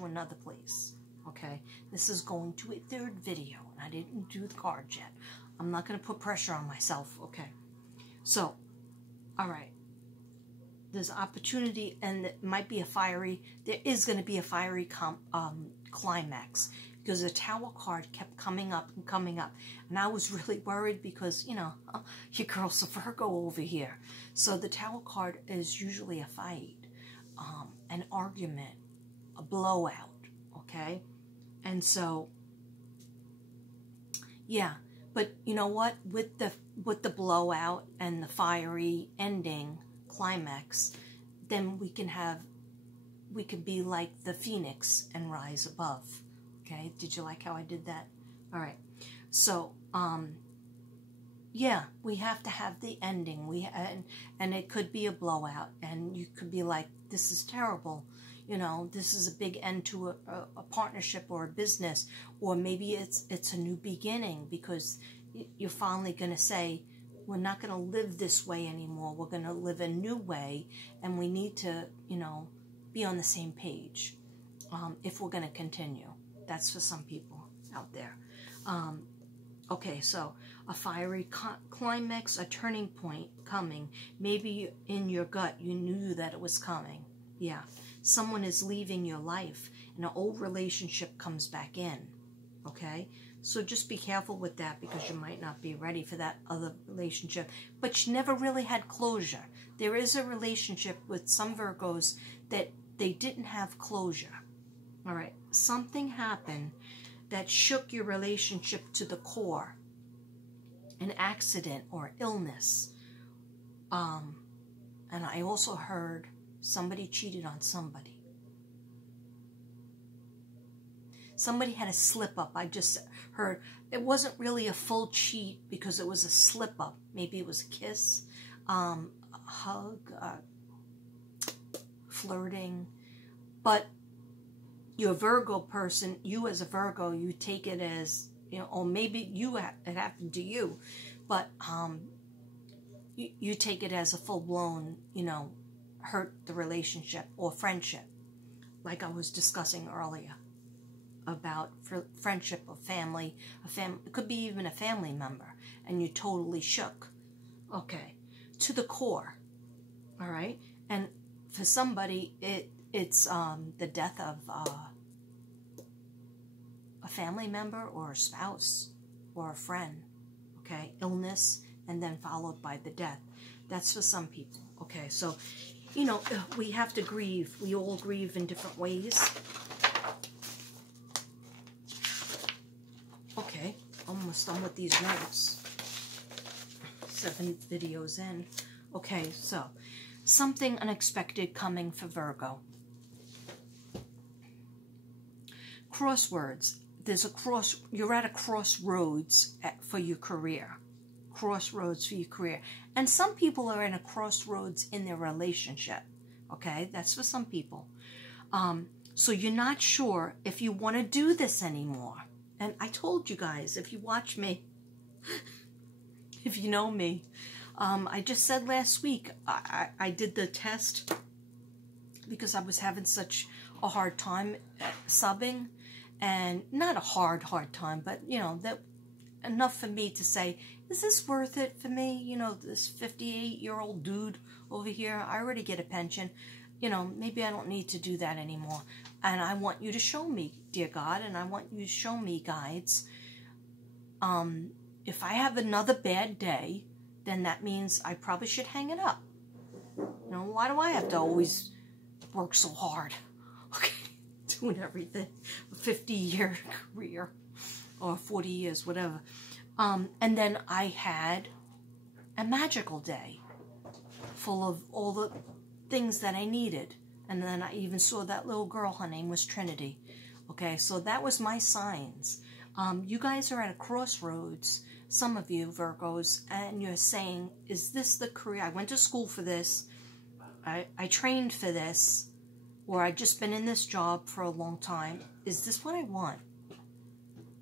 to another place. Okay, this is going to a third video, and I didn't do the cards yet. I'm not going to put pressure on myself. Okay, so, all right. There's opportunity, and it might be there is going to be a fiery climax, because the Tower card kept coming up and coming up. And I was really worried because, you know, your girl's a Virgo over here. So the Tower card is usually a fight, an argument, a blowout, okay? And so, yeah. But you know what? With the blowout and the fiery ending climax, then we could be like the phoenix and rise above. Okay, did you like how I did that? All right, so yeah, we have to have the ending. And it could be a blowout, and you could be like, this is terrible, you know, this is a big end to a partnership or a business, or maybe it's a new beginning, because you're finally going to say, we're not going to live this way anymore. We're going to live a new way, and we need to, you know, be on the same page if we're going to continue. That's for some people out there. Okay, so a fiery climax, a turning point coming. Maybe in your gut you knew that it was coming. Yeah, someone is leaving your life, and an old relationship comes back in. Okay, so just be careful with that, because you might not be ready for that other relationship. But you never really had closure. There is a relationship with some Virgos that they didn't have closure. All right, something happened that shook your relationship to the core. An accident or illness. And I also heard somebody cheated on somebody. Somebody had a slip up. I just heard it wasn't really a full cheat, because it was a slip up. Maybe it was a kiss, a hug, flirting. But your Virgo person, you as a Virgo, you take it as, you know, or maybe it happened to you, but you take it as a full-blown, you know, hurt the relationship or friendship, like I was discussing earlier about friendship or family, it could be even a family member, and you totally shook. Okay, to the core. All right, and for somebody, it's the death of a family member or a spouse or a friend. Okay, illness, and then followed by the death. That's for some people. Okay, so, you know, we have to grieve. We all grieve in different ways. Okay, almost done with these notes. 7 videos in. Okay, so something unexpected coming for Virgo. Crosswords. You're at a crossroads for your career. Crossroads for your career. And some people are in a crossroads in their relationship. Okay, that's for some people. So you're not sure if you want to do this anymore. And I told you guys, if you watch me, if you know me, I just said last week, I did the test because I was having such a hard time subbing. And not a hard time, but, you know, that enough for me to say, is this worth it for me? You know, this 58-year-old dude over here, I already get a pension. You know, maybe I don't need to do that anymore. And I want you to show me, dear God, and I want you to show me, guides. If I have another bad day, then that means I probably should hang it up. You know, why do I have to always work so hard? Okay, doing everything. A 50-year career, or 40 years, whatever. And then I had a magical day full of all the things that I needed. And then I even saw that little girl, her name was Trinity. Okay, so that was my signs. You guys are at a crossroads, some of you Virgos, and you're saying, is this the career? I went to school for this. I trained for this. Or I've just been in this job for a long time. Is this what I want?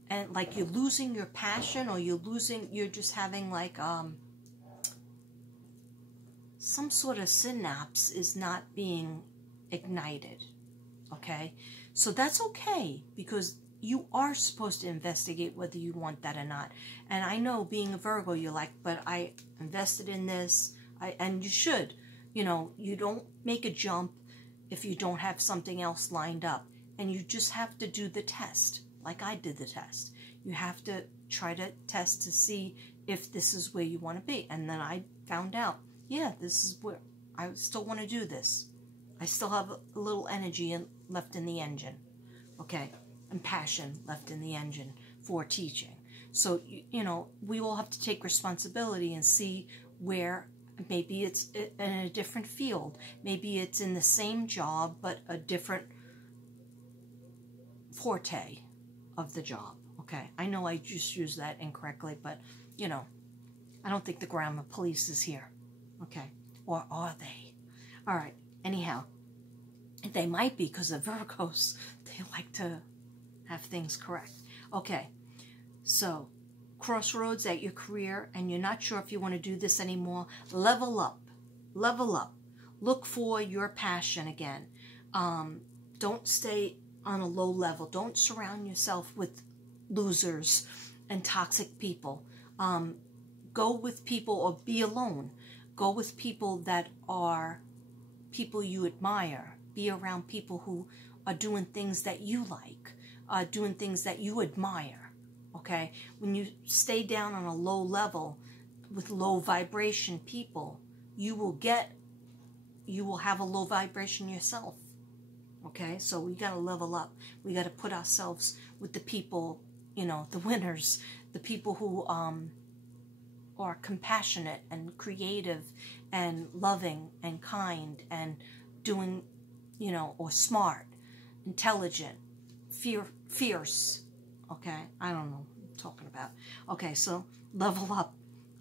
And like you're losing your passion, or you're just having like some sort of synapse is not being ignited. Okay, So that's okay, because you are supposed to investigate whether you want that or not. And I know, being a Virgo, you're like, but I invested in this, and you should. You know, you don't make a jump if you don't have something else lined up. And you just have to do the test, like I did the test. You have to try to test to see if this is where you want to be. And then I found out, yeah, this is where I still want to do this. I still have a little energy left in the engine, okay, and passion left in the engine for teaching. So, you know, we all have to take responsibility and see where maybe it's in a different field. Maybe it's in the same job, but a different forte of the job, okay? I know I just used that incorrectly, but, you know, I don't think the grammar police is here, okay? Or are they? All right, anyhow, they might be, because the Virgos, they like to have things correct. Okay, so crossroads at your career, and you're not sure if you want to do this anymore. Level up. Level up. Look for your passion again. Don't stay on a low level. Don't surround yourself with losers and toxic people. Go with people, or be alone. Go with people that are people you admire. Be around people who are doing things that you like, doing things that you admire, okay? When you stay down on a low level with low vibration people, you will have a low vibration yourself, okay? So we got to level up. We got to put ourselves with the people, you know, the winners, the people who are compassionate and creative and loving and kind and doing, you know, or smart, intelligent, fierce, okay? I don't know what I'm talking about. Okay, so level up.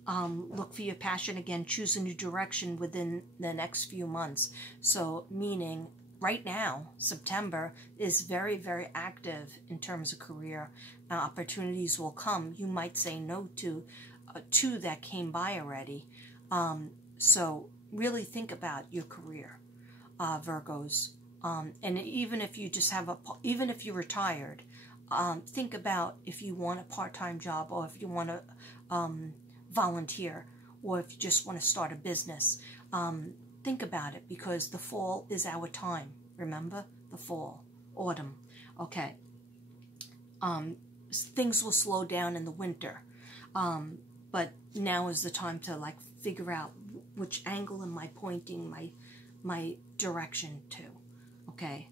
Look for your passion again. Choose a new direction within the next few months. So meaning right now, September is very, very active in terms of career. Opportunities will come. You might say no to two that came by already. So really think about your career, Virgos. And even if you just have even if you're retired, think about if you want a part-time job, or if you want to volunteer, or if you just want to start a business. Think about it, because the fall is our time. Remember? The fall, autumn. Okay. Things will slow down in the winter. But now is the time to like figure out which angle am I pointing my direction to. Okay.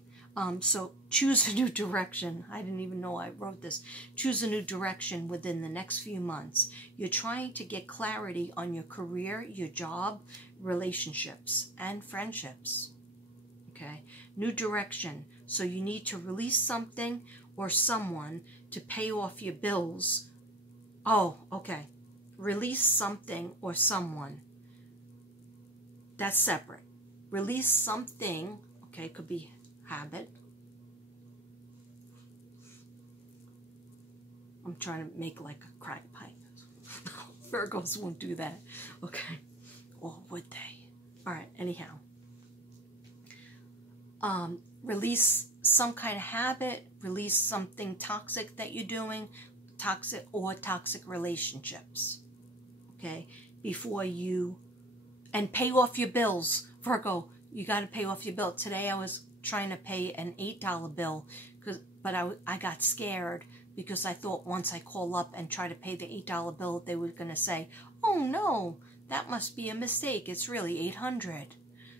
So choose a new direction. I didn't even know I wrote this. Choose a new direction within the next few months. You're trying to get clarity on your career, your job, relationships, and friendships. Okay. New direction. So you need to release something or someone to pay off your bills. Oh, okay. Release something or someone. That's separate. Release something, okay, could be habit. I'm trying to make like a crack pipe. Virgos won't do that. Okay. Or would they? All right, anyhow. Release some kind of habit. Release something toxic that you're doing. Toxic relationships. Okay? Before you... And pay off your bills. Virgo, you got to pay off your bill. Today I was trying to pay an $8 bill, but I got scared because I thought once I call up and try to pay the $8 bill, they were going to say, oh no, that must be a mistake. It's really $800.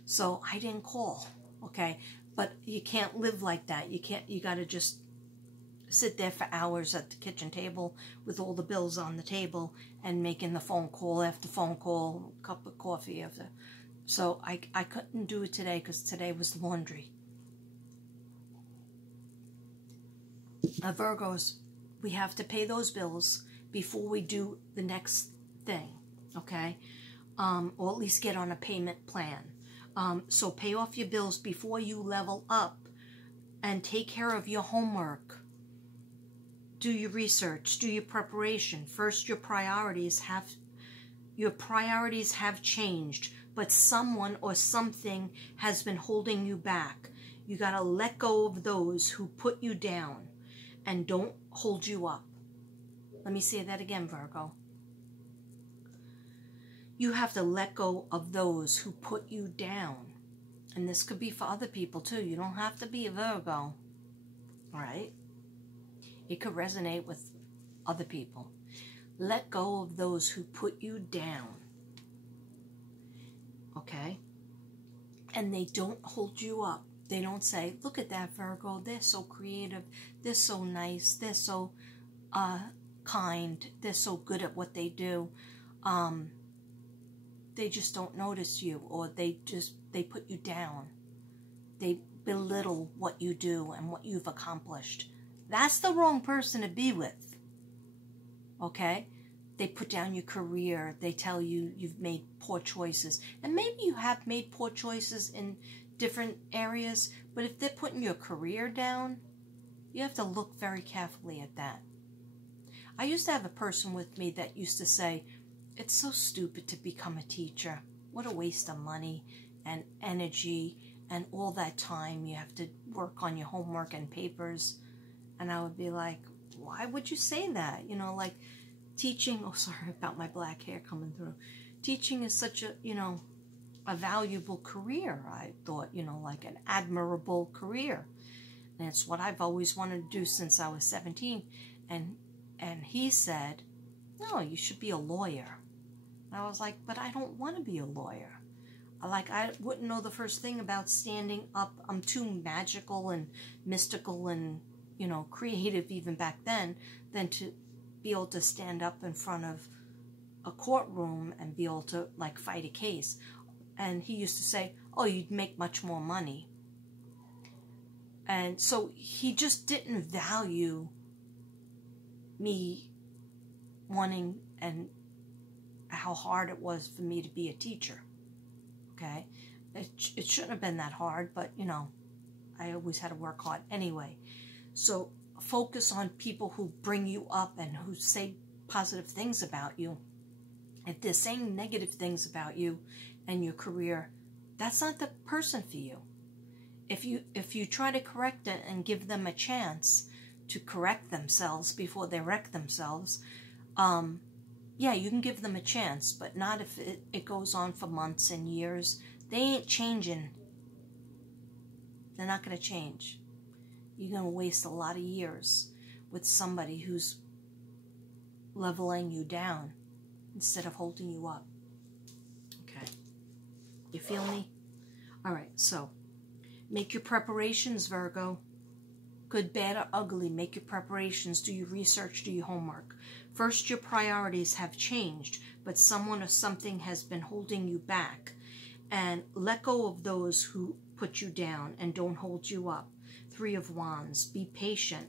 So I didn't call, okay? But you can't live like that. You got to just sit there for hours at the kitchen table with all the bills on the table and making the phone call after phone call, cup of coffee after. So I couldn't do it today because today was laundry. Virgos, we have to pay those bills before we do the next thing, okay? Or at least get on a payment plan. So pay off your bills before you level up and take care of your homework. Do your research, do your preparation. First, your priorities have changed, but someone or something has been holding you back. You got to let go of those who put you down and don't hold you up. Let me say that again, Virgo. You have to let go of those who put you down. And this could be for other people too. You don't have to be a Virgo. All right? It could resonate with other people. Let go of those who put you down. Okay? And they don't hold you up. They don't say, look at that Virgo, they're so creative, they're so nice, they're so kind, they're so good at what they do. They just don't notice you, or they put you down. They belittle what you do and what you've accomplished. That's the wrong person to be with. Okay? They put down your career. They tell you you've made poor choices. And maybe you have made poor choices in different areas, but if they're putting your career down, you have to look very carefully at that. I used to have a person with me that used to say, it's so stupid to become a teacher. What a waste of money and energy and all that time you have to work on your homework and papers. And I would be like, why would you say that? You know, like teaching, oh, sorry about my black hair coming through. Teaching is such a, you know, a valuable career. I thought, you know, like an admirable career. And it's what I've always wanted to do since I was 17. And he said, no, you should be a lawyer. And I was like, but I don't want to be a lawyer. I wouldn't know the first thing about standing up. I'm too magical and mystical and, you know, creative even back then, than to be able to stand up in front of a courtroom and be able to, like, fight a case. And he used to say, oh, you'd make much more money. And so he just didn't value me wanting and how hard it was for me to be a teacher. Okay? It shouldn't have been that hard, but, you know, I always had to work hard anyway. So focus on people who bring you up and who say positive things about you. If they're saying negative things about you and your career, that's not the person for you. If you try to correct it and give them a chance to correct themselves before they wreck themselves, yeah, you can give them a chance, but not if it goes on for months and years. They ain't changing. They're not going to change. You're going to waste a lot of years with somebody who's leveling you down instead of holding you up. Okay. You feel me? All right, so make your preparations, Virgo. Good, bad, or ugly, make your preparations, do your research, do your homework. First, your priorities have changed, but someone or something has been holding you back. And let go of those who put you down and don't hold you up. 3 of Wands, be patient.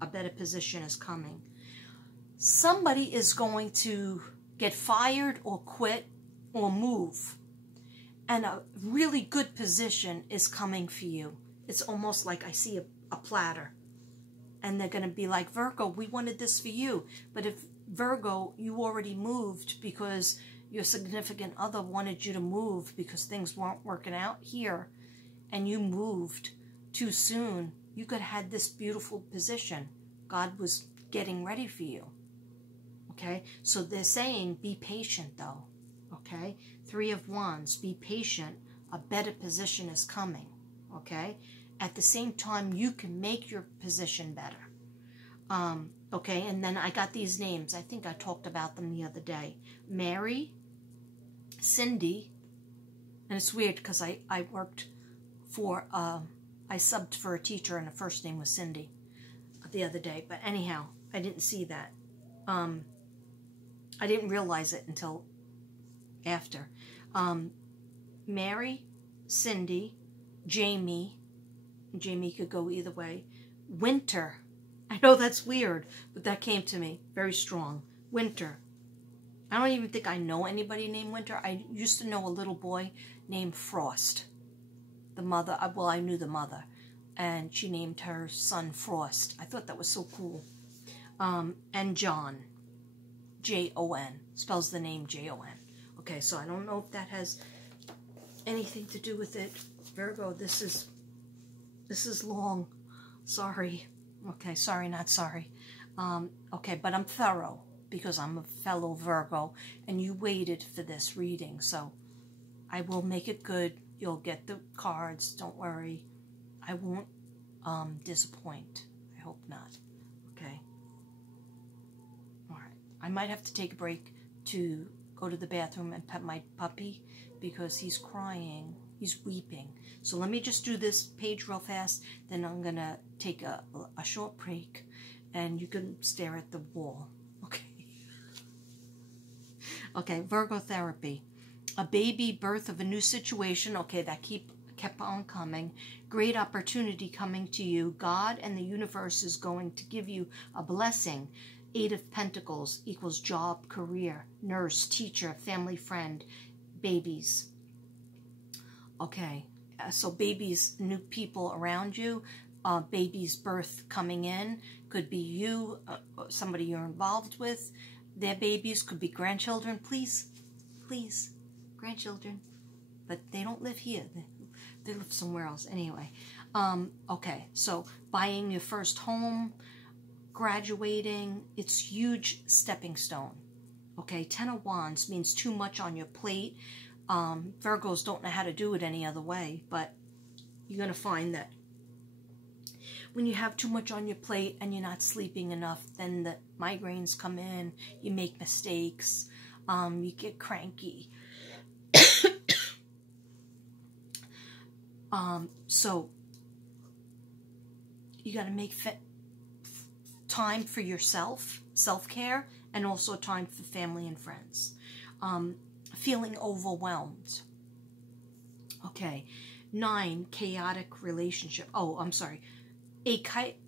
A better position is coming. Somebody is going to get fired or quit or move. And a really good position is coming for you. It's almost like I see a platter. And they're going to be like, Virgo, we wanted this for you. But if, Virgo, you already moved because your significant other wanted you to move because things weren't working out here, and you moved too soon, you could have had this beautiful position. God was getting ready for you. Okay? So they're saying, be patient, though. Okay? 3 of Wands, be patient. A better position is coming. Okay? At the same time, you can make your position better. Okay, and then I got these names. I think I talked about them the other day. Mary, Cindy, and it's weird because I worked for, I subbed for a teacher and the first name was Cindy the other day. But anyhow, I didn't see that. I didn't realize it until after. Mary, Cindy, Jamie could go either way. Winter. I know that's weird, but that came to me very strong. Winter. I don't even think I know anybody named Winter. I used to know a little boy named Frost. The mother, well, I knew the mother, and she named her son Frost. I thought that was so cool. And John. Jon. Spells the name Jon. Okay, so I don't know if that has anything to do with it. Virgo, this is This is long. Sorry. Okay, sorry, not sorry. Okay, but I'm thorough because I'm a fellow Virgo, and you waited for this reading, so I will make it good. You'll get the cards. Don't worry. I won't disappoint. I hope not. Okay. All right. I might have to take a break to go to the bathroom and pet my puppy because he's crying. He's weeping. So let me just do this page real fast. Then I'm going to take a short break and you can stare at the wall. Okay. Okay, Virgo therapy. A baby, birth of a new situation. Okay, that kept on coming. Great opportunity coming to you. God and the universe is going to give you a blessing. 8 of Pentacles equals job, career, nurse, teacher, family friend, babies. Okay, so babies, new people around you, baby's birth coming in. Could be you, somebody you're involved with. Their babies could be grandchildren. Please, please, grandchildren. But they don't live here. They live somewhere else. Anyway, okay, so buying your first home, graduating, it's huge stepping stone. Okay, 10 of Wands means too much on your plate. Virgos don't know how to do it any other way, but you're going to find that when you have too much on your plate and you're not sleeping enough, then the migraines come in, you make mistakes, you get cranky. So you got to make time for yourself, self-care, and also time for family and friends. Feeling overwhelmed. Okay. 9, chaotic relationship. Oh, I'm sorry. A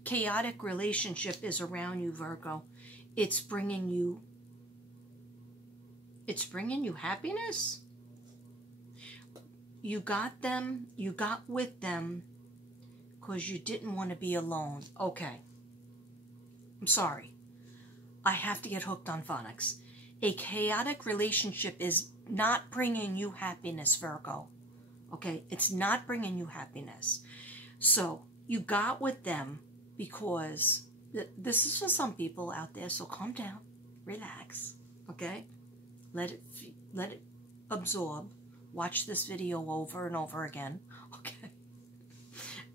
chaotic relationship is around you, Virgo. It's bringing you happiness. You got them, you got with them because you didn't want to be alone. Okay. I'm sorry. I have to get hooked on phonics. A chaotic relationship is not bringing you happiness, Virgo. Okay? It's not bringing you happiness. So, you got with them because this is for some people out there, so calm down. Relax. Okay? Let it absorb. Watch this video over and over again. Okay?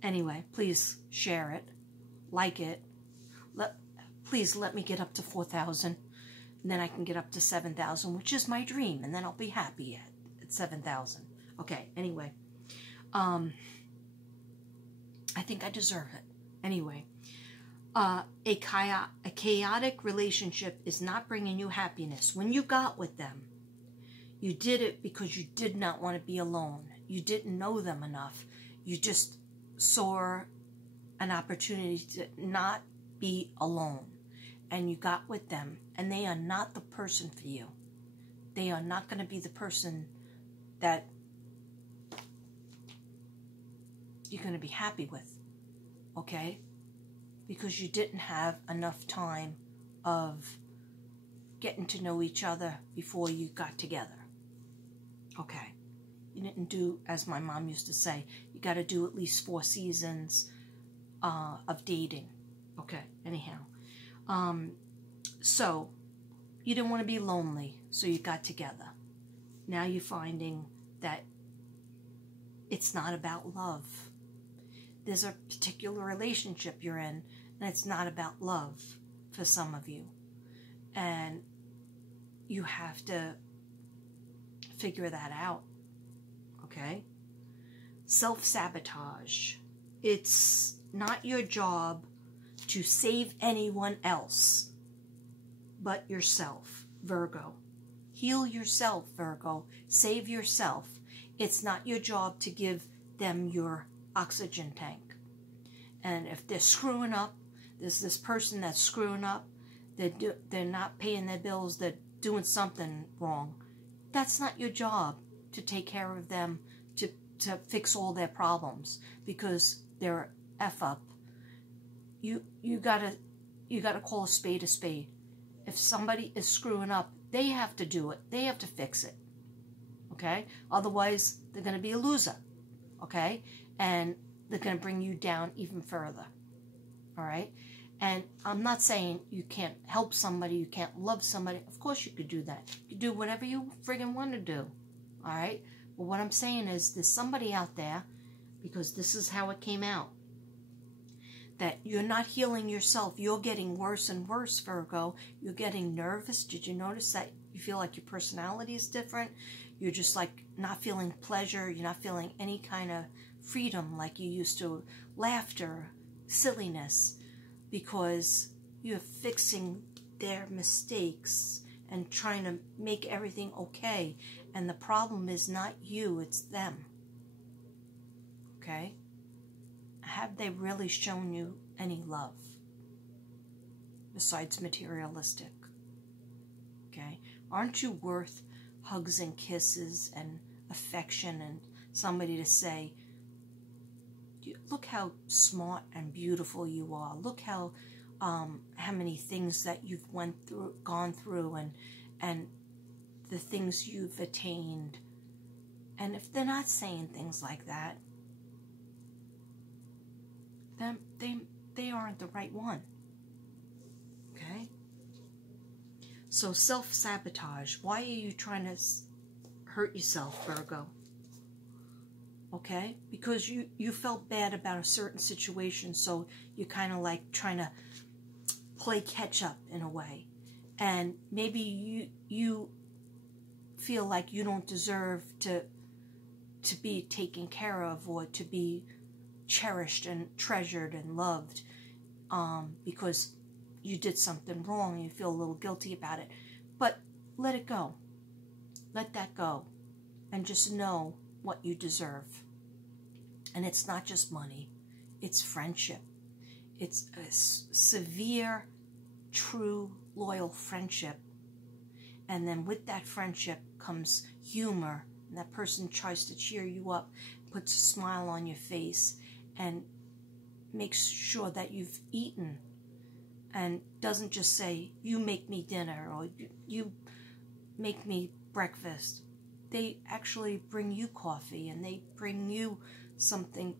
Anyway, please share it. Like it. Please let me get up to 4,000. And then I can get up to 7,000, which is my dream. And then I'll be happy at 7,000. Okay, anyway. I think I deserve it. Anyway. A chaotic relationship is not bringing you happiness. When you got with them, you did it because you did not want to be alone. You didn't know them enough. You just saw an opportunity to not be alone. And you got with them. And they are not the person for you. They are not going to be the person that you're going to be happy with. Okay? Because you didn't have enough time of getting to know each other before you got together. Okay. You didn't do, as my mom used to say, you got to do at least 4 seasons of dating. Okay, anyhow. So, you didn't want to be lonely, so you got together. Now you're finding that it's not about love. There's a particular relationship you're in, and it's not about love for some of you. And you have to figure that out. Okay? Self-sabotage. It's not your job to save anyone else but yourself, Virgo. Heal yourself, Virgo. Save yourself. It's not your job to give them your oxygen tank. And if they're screwing up, there's this person that's screwing up, they're not paying their bills, they're doing something wrong. That's not your job to take care of them, to fix all their problems, because they're F up. You gotta call a spade a spade. If somebody is screwing up, they have to do it. They have to fix it. Okay? Otherwise, they're going to be a loser. Okay? And they're going to bring you down even further. All right? And I'm not saying you can't help somebody, you can't love somebody. Of course you could do that. You do whatever you friggin' want to do. All right? But what I'm saying is there's somebody out there, because this is how it came out, that you're not healing yourself. You're getting worse and worse, Virgo. You're getting nervous. Did you notice that you feel like your personality is different? You're just like not feeling pleasure. You're not feeling any kind of freedom like you used to. Laughter, silliness, because you're fixing their mistakes and trying to make everything okay. And the problem is not you, it's them. Okay? Have they really shown you any love besides materialistic? Okay? Aren't you worth hugs and kisses and affection and somebody to say, look how smart and beautiful you are. Look how many things that you've gone through and the things you've attained. And if they're not saying things like that, then they aren't the right one. Okay? So self-sabotage. Why are you trying to hurt yourself, Virgo? Okay? Because you felt bad about a certain situation, so you're kind of like trying to play catch up in a way. And maybe you feel like you don't deserve to be taken care of or to be cherished and treasured and loved because you did something wrong and you feel a little guilty about it. But let it go. Let that go. And just know what you deserve. And it's not just money. It's friendship. It's a severe, true, loyal friendship. And then with that friendship comes humor. And that person tries to cheer you up, puts a smile on your face, and makes sure that you've eaten. And doesn't just say, you make me dinner, or you make me breakfast. They actually bring you coffee, and they bring you something,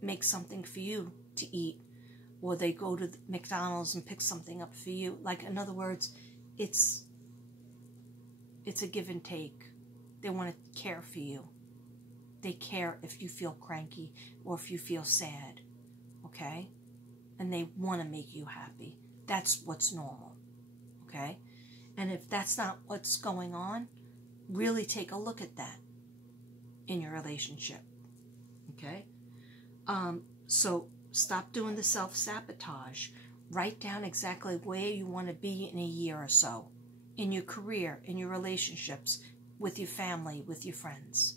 make something for you to eat. Or they go to McDonald's and pick something up for you. Like, in other words, it's a give and take. They want to care for you. They care if you feel cranky or if you feel sad. Okay? And they want to make you happy. That's what's normal. Okay? And if that's not what's going on, really take a look at that in your relationship. Okay? So stop doing the self-sabotage. Write down exactly where you want to be in a year or so. In your career, in your relationships, with your family, with your friends.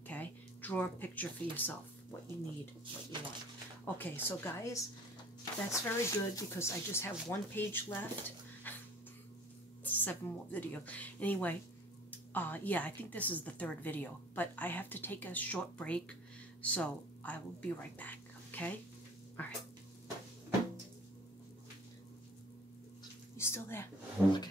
Okay? Draw a picture for yourself. What you need, what you want. Okay, so guys, that's very good because I just have one page left. 7 more videos. Anyway, yeah, I think this is the 3rd video. But I have to take a short break, so I will be right back. Okay? All right. You still there? Okay.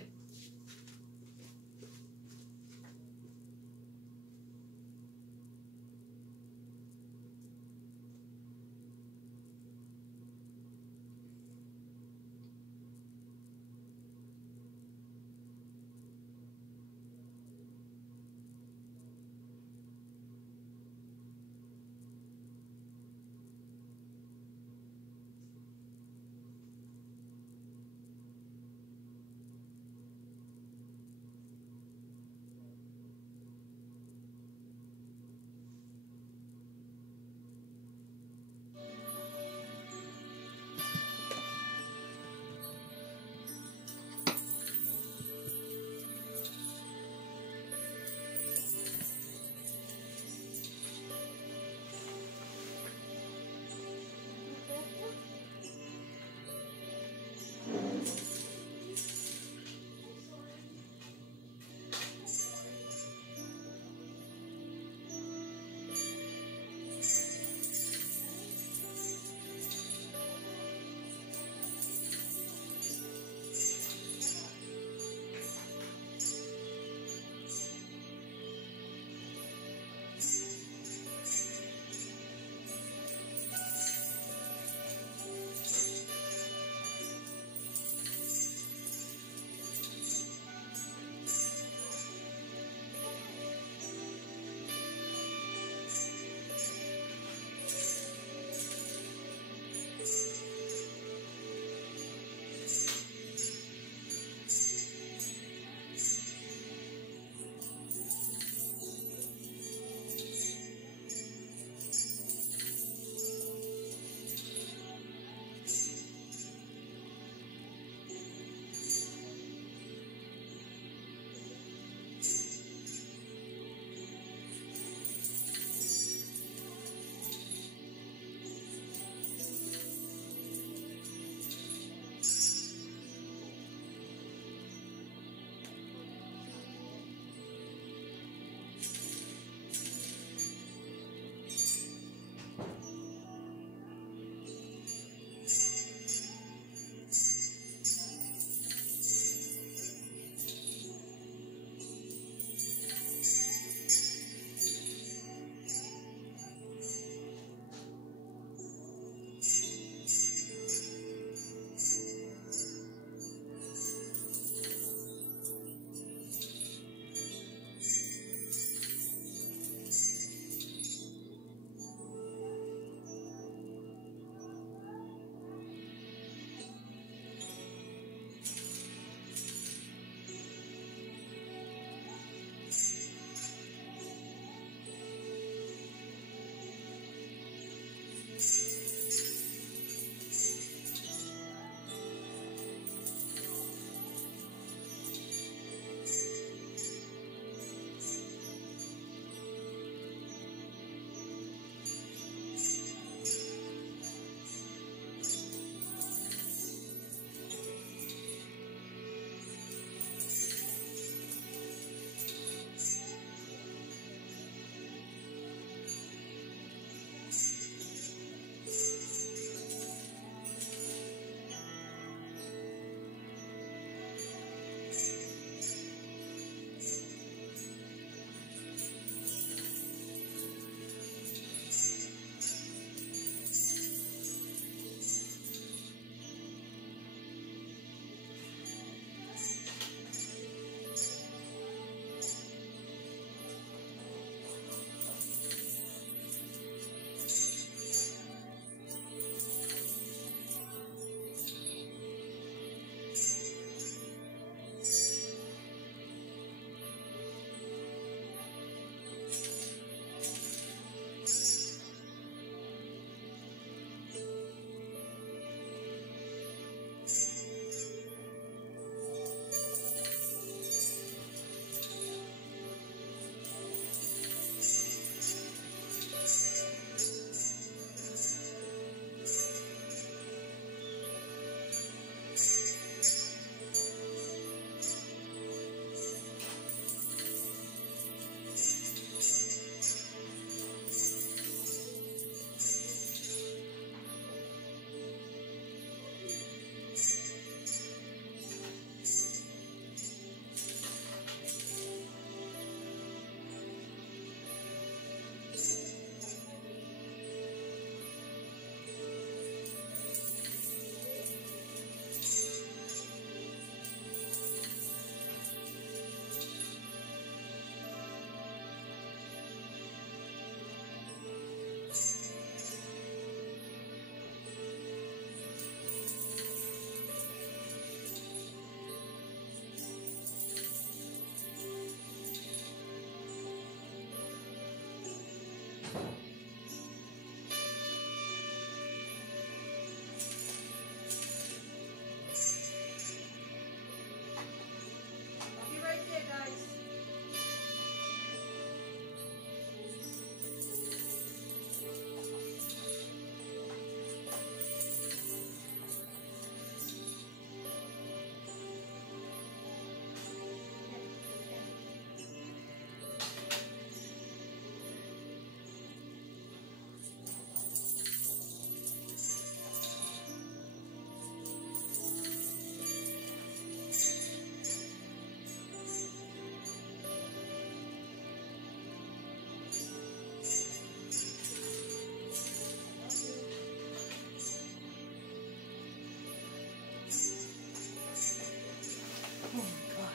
Oh my God.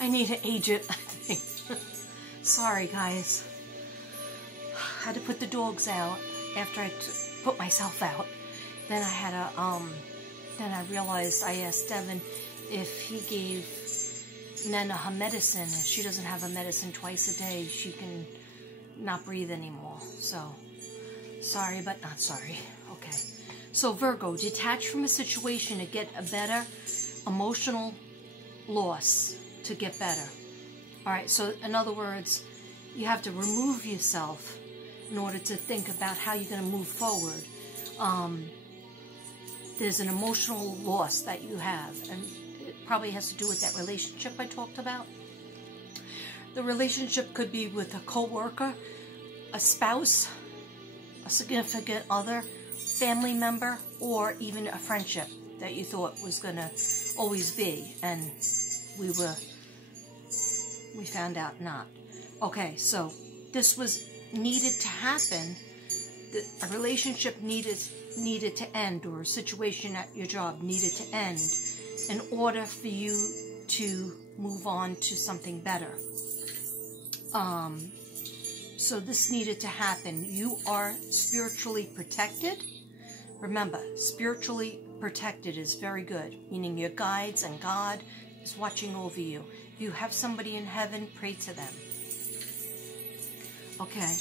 I need to age it, I think. Sorry, guys. I had to put the dogs out after I put myself out. Then I had a, then I realized I asked Devin if he gave Nana her medicine. If she doesn't have a medicine twice a day, she can not breathe anymore. So, sorry, but not sorry. Okay. So, Virgo, detach from a situation to get a better emotional loss to get better. All right, so in other words, you have to remove yourself in order to think about how you're going to move forward. There's an emotional loss that you have, and it probably has to do with that relationship I talked about. The relationship could be with a co-worker, a spouse, a significant other, family member, or even a friendship that you thought was going to always be, and we found out not. Okay, so this was needed to happen. A relationship needed to end, or a situation at your job needed to end in order for you to move on to something better. So this needed to happen. You are spiritually protected. Remember, spiritually protected is very good, meaning your guides and God is watching over you. If you have somebody in heaven, pray to them. Okay.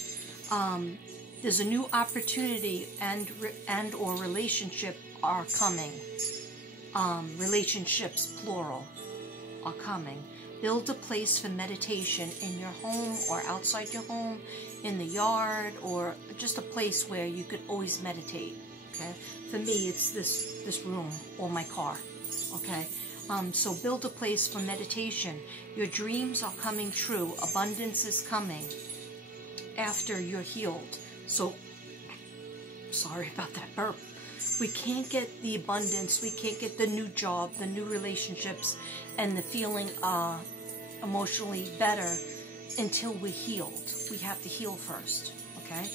There's a new opportunity and or relationship are coming. Relationships, plural, are coming. Build a place for meditation in your home or outside your home, in the yard, or just a place where you could always meditate. Okay. For me, it's this room or my car. Okay. So build a place for meditation. Your dreams are coming true. Abundance is coming after you're healed. So, sorry about that burp. We can't get the abundance, we can't get the new job, the new relationships, and the feeling emotionally better until we're healed. We have to heal first, okay?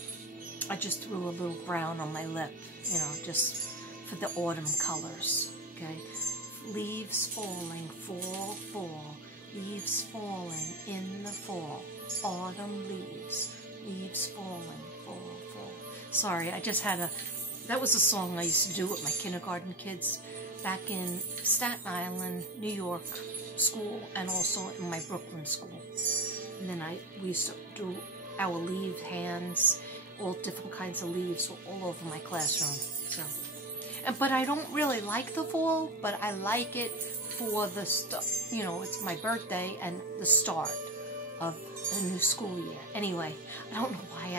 I just threw a little brown on my lip, you know, just for the autumn colors, okay? Leaves falling, fall, fall. Leaves falling in the fall. Autumn leaves. Leaves falling, fall, fall. Sorry, I just had that was a song I used to do with my kindergarten kids back in Staten Island, New York school, and also in my Brooklyn school. And then we used to do our leaf hands, all different kinds of leaves all over my classroom. So, but I don't really like the fall, but I like it for the you know, it's my birthday and the start of a new school year. Anyway, I don't know why